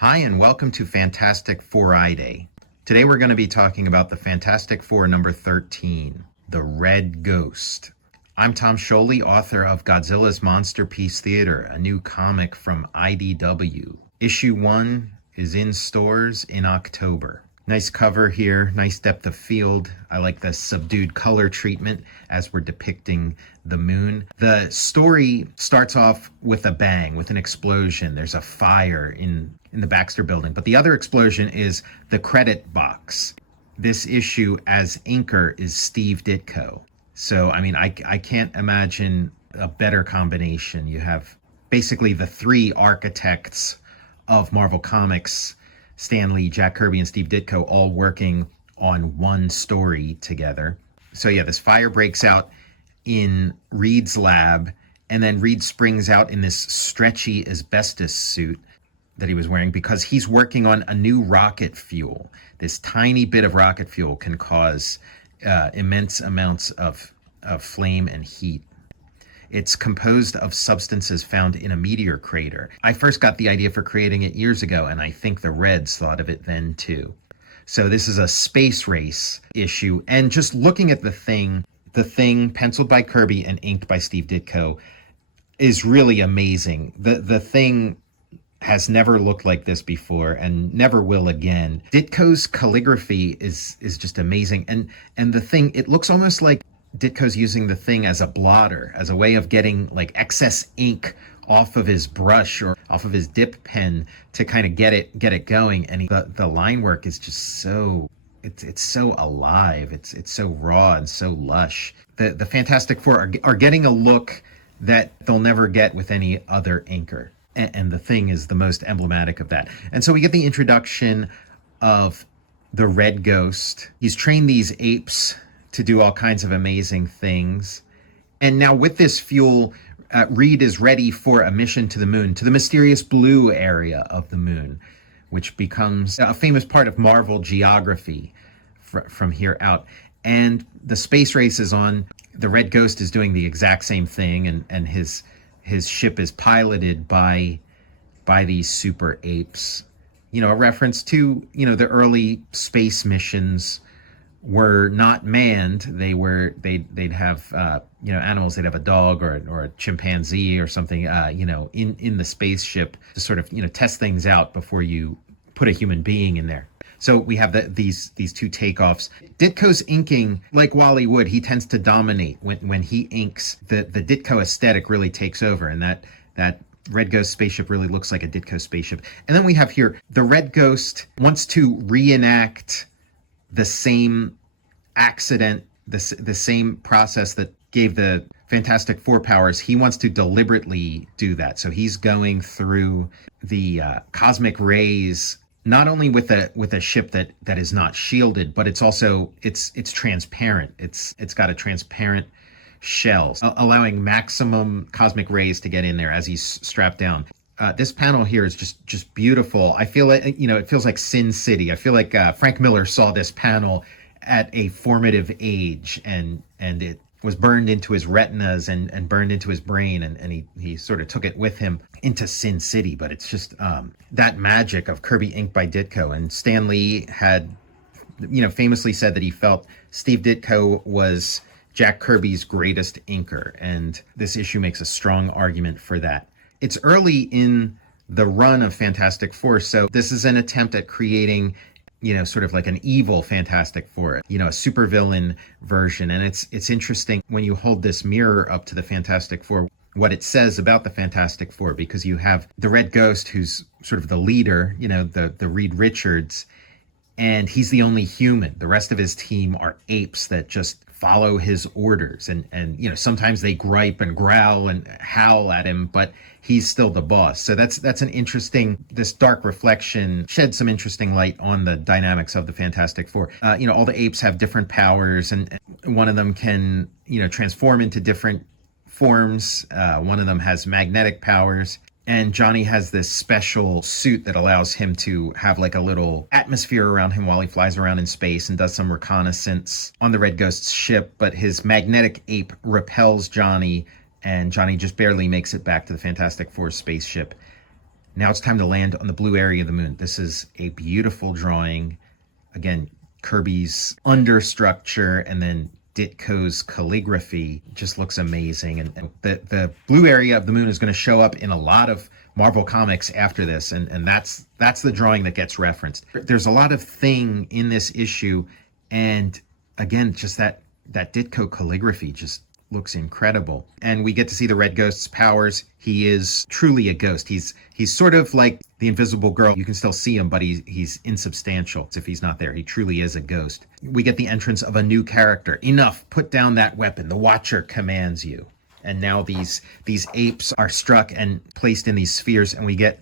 Hi, and welcome to Fantastic Four Day. Today we're going to be talking about the Fantastic Four number 13, The Red Ghost. I'm Tom Scioli, author of Godzilla's Monsterpiece Theatre, a new comic from IDW. Issue 1 is in stores in October. Nice cover here, nice depth of field. I like the subdued color treatment as we're depicting the moon. The story starts off with a bang, with an explosion. There's a fire in the Baxter building, but the other explosion is the credit box. This issue as inker is Steve Ditko. So, I can't imagine a better combination. You have basically the three architects of Marvel Comics, Stan Lee, Jack Kirby, and Steve Ditko, all working on one story together. So yeah, this fire breaks out in Reed's lab, and then Reed springs out in this stretchy asbestos suit that he was wearing because he's working on a new rocket fuel. This tiny bit of rocket fuel can cause immense amounts of flame and heat. It's composed of substances found in a meteor crater. I first got the idea for creating it years ago, and I think the Reds thought of it then too. So this is a space race issue, and just looking at the thing penciled by Kirby and inked by Steve Ditko is really amazing. The thing has never looked like this before and never will again. Ditko's calligraphy is just amazing, and the thing, it looks almost like Ditko's using the thing as a blotter, as a way of getting like excess ink off of his brush or off of his dip pen to kind of get it going. And the line work is just so, it's so alive. It's so raw and so lush. The Fantastic Four are getting a look that they'll never get with any other inker. And the thing is the most emblematic of that. And so we get the introduction of the Red Ghost. He's trained these apes to do all kinds of amazing things. And now with this fuel, Reed is ready for a mission to the moon, to the mysterious blue area of the moon, which becomes a famous part of Marvel geography from here out. And the space race is on. The Red Ghost is doing the exact same thing, and his ship is piloted by these super apes. You know, a reference to, the early space missions were not manned. They'd have animals. They'd have a dog or a chimpanzee or something in the spaceship to sort of test things out before you put a human being in there. So we have these two takeoffs. Ditko's inking, like Wally Wood, he tends to dominate when he inks. The Ditko aesthetic really takes over, and that Red Ghost spaceship really looks like a Ditko spaceship. And then we have here the Red Ghost wants to reenact the same accident, the same process that gave the Fantastic Four powers. He wants to deliberately do that. So he's going through the cosmic rays, not only with a ship that is not shielded, but it's also it's transparent. It's got a transparent shell, allowing maximum cosmic rays to get in there as he's strapped down. This panel here is just beautiful. I feel like, it feels like Sin City. I feel like Frank Miller saw this panel at a formative age, and it was burned into his retinas and burned into his brain, and he sort of took it with him into Sin City. But it's just that magic of Kirby inked by Ditko. And Stan Lee had, famously said that he felt Steve Ditko was Jack Kirby's greatest inker, and this issue makes a strong argument for that. It's early in the run of Fantastic Four, so this is an attempt at creating, sort of like an evil Fantastic Four, a supervillain version. And it's interesting when you hold this mirror up to the Fantastic Four, what it says about the Fantastic Four, because you have the Red Ghost, who's sort of the leader, the Reed Richards, and he's the only human. The rest of his team are apes that just follow his orders, and sometimes they gripe and growl and howl at him, but he's still the boss. So that's an interesting, this dark reflection sheds some interesting light on the dynamics of the Fantastic Four. All the apes have different powers, and one of them can transform into different forms. One of them has magnetic powers. And Johnny has this special suit that allows him to have like a little atmosphere around him while he flies around in space and does some reconnaissance on the Red Ghost's ship. But his magnetic ape repels Johnny, and Johnny just barely makes it back to the Fantastic Four spaceship. Now it's time to land on the blue area of the moon. This is a beautiful drawing. Again, Kirby's understructure and then Ditko's calligraphy just looks amazing. And the blue area of the moon is going to show up in a lot of Marvel comics after this, and that's the drawing that gets referenced. There's a lot of thing in this issue, and again, just that Ditko calligraphy just looks incredible. And we get to see the Red Ghost's powers. He is truly a ghost. He's sort of like the Invisible Girl. You can still see him, but he's insubstantial if he's not there. He truly is a ghost. We get the entrance of a new character. Enough, put down that weapon. The Watcher commands you. And now these apes are struck and placed in these spheres, and we get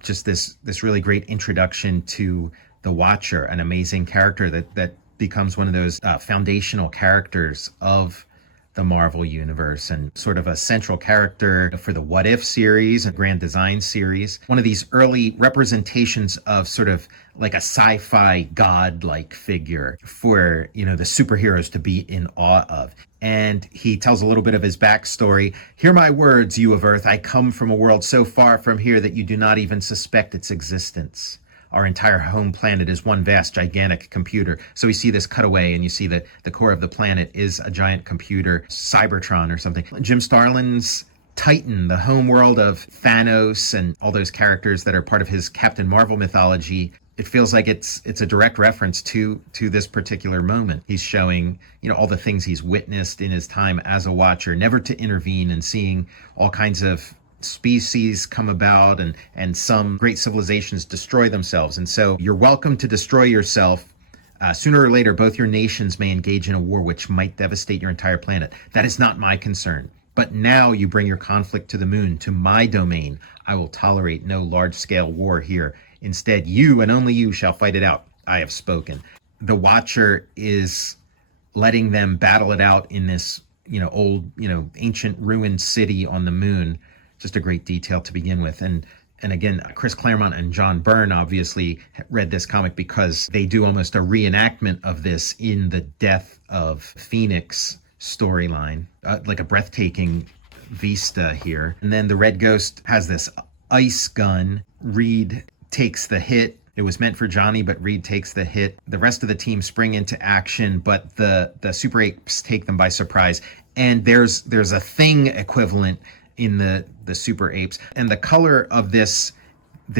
just this really great introduction to the Watcher, an amazing character that becomes one of those foundational characters of the Marvel Universe and sort of a central character for the What If series and Grand Design series. One of these early representations of sort of like a sci-fi god-like figure for, the superheroes to be in awe of. And he tells a little bit of his backstory. Hear my words, you of Earth. I come from a world so far from here that you do not even suspect its existence. Our entire home planet is one vast, gigantic computer. So we see this cutaway, and you see that the core of the planet is a giant computer, Cybertron or something. Jim Starlin's Titan, the home world of Thanos and all those characters that are part of his Captain Marvel mythology, it feels like it's a direct reference to this particular moment. He's showing, all the things he's witnessed in his time as a Watcher, never to intervene, and seeing all kinds of species come about and some great civilizations destroy themselves. And so you're welcome to destroy yourself. Sooner or later, both your nations may engage in a war which might devastate your entire planet. That is not my concern. But now you bring your conflict to the moon, to my domain. I will tolerate no large-scale war here. Instead, you and only you shall fight it out. I have spoken. The Watcher is letting them battle it out in this, old, ancient ruined city on the moon. Just a great detail to begin with. And again, Chris Claremont and John Byrne obviously read this comic because they do almost a reenactment of this in the Death of Phoenix storyline, like a breathtaking vista here. And then the Red Ghost has this ice gun. Reed takes the hit. It was meant for Johnny, but Reed takes the hit. The rest of the team spring into action, but the Super Apes take them by surprise. And there's a Thing equivalent in the Super Apes, and the color of this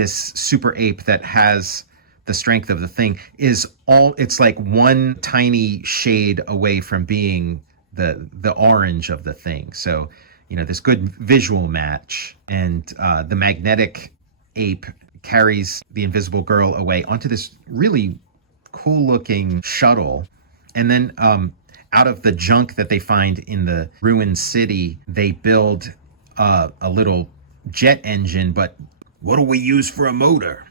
Super Ape that has the strength of the Thing it's like one tiny shade away from being the orange of the Thing. So this good visual match. And the magnetic ape carries the Invisible Girl away onto this really cool looking shuttle, and then out of the junk that they find in the ruined city, they build a little jet engine. But what do we use for a motor?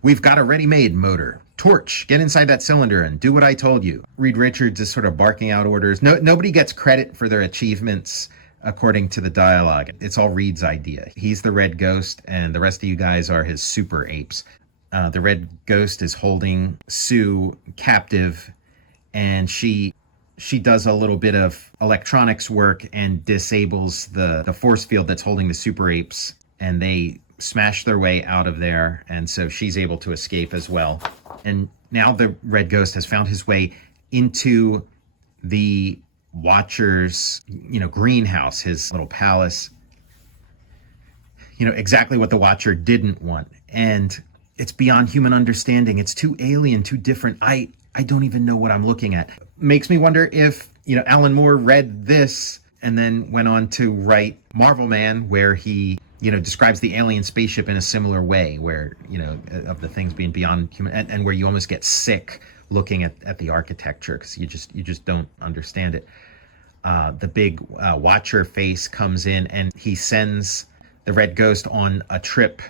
We've got a ready-made motor. Torch, get inside that cylinder and do what I told you. Reed Richards is sort of barking out orders. Nobody gets credit for their achievements according to the dialogue. It's all Reed's idea. He's the Red Ghost, and the rest of you guys are his Super Apes. The Red Ghost is holding Sue captive, and she does a little bit of electronics work and disables the force field that's holding the Super Apes, and they smash their way out of there, and so she's able to escape as well. And now the Red Ghost has found his way into the Watcher's, greenhouse, his little palace. Exactly what the Watcher didn't want. And it's beyond human understanding. It's too alien, too different. I don't even know what I'm looking at. Makes me wonder if, Alan Moore read this and then went on to write Marvel Man, where he, describes the alien spaceship in a similar way, where, of the things being beyond human, and where you almost get sick looking at the architecture because you just don't understand it. The big Watcher face comes in, and he sends the Red Ghost on a trip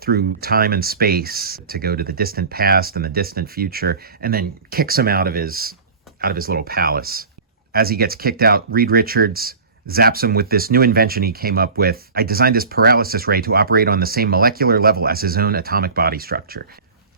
through time and space to go to the distant past and the distant future, and then kicks him out of his little palace. As he gets kicked out, Reed Richards zaps him with this new invention he came up with. I designed this paralysis ray to operate on the same molecular level as his own atomic body structure.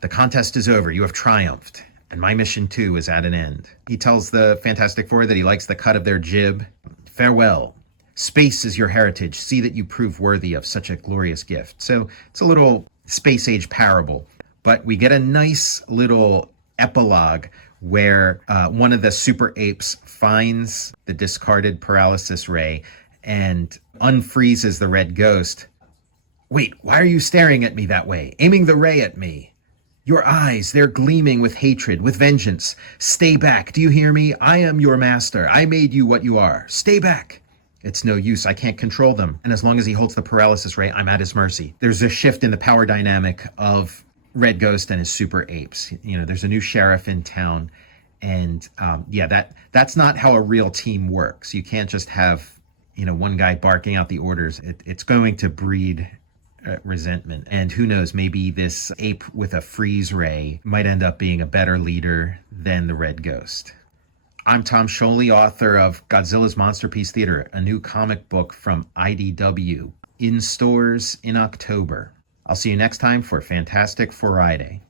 The contest is over. You have triumphed. And my mission, too, is at an end. He tells the Fantastic Four that he likes the cut of their jib. Farewell. Space is your heritage. See that you prove worthy of such a glorious gift. So it's a little space age parable. But we get a nice little epilogue where one of the super apes finds the discarded paralysis ray and unfreezes the red ghost. Wait, why are you staring at me that way? Aiming the ray at me. Your eyes, they're gleaming with hatred, with vengeance. Stay back, do you hear me? I am your master. I made you what you are. Stay back. It's no use. I can't control them. And as long as he holds the paralysis ray, I'm at his mercy. There's a shift in the power dynamic of Red Ghost and his super apes. You know, there's a new sheriff in town. And that's not how a real team works. You can't just have, one guy barking out the orders. It's going to breed resentment. And who knows, maybe this ape with a freeze ray might end up being a better leader than the Red Ghost. I'm Tom Scioli, author of Godzilla's Monsterpiece Theater, a new comic book from IDW, in stores in October. I'll see you next time for Fantastic Friday.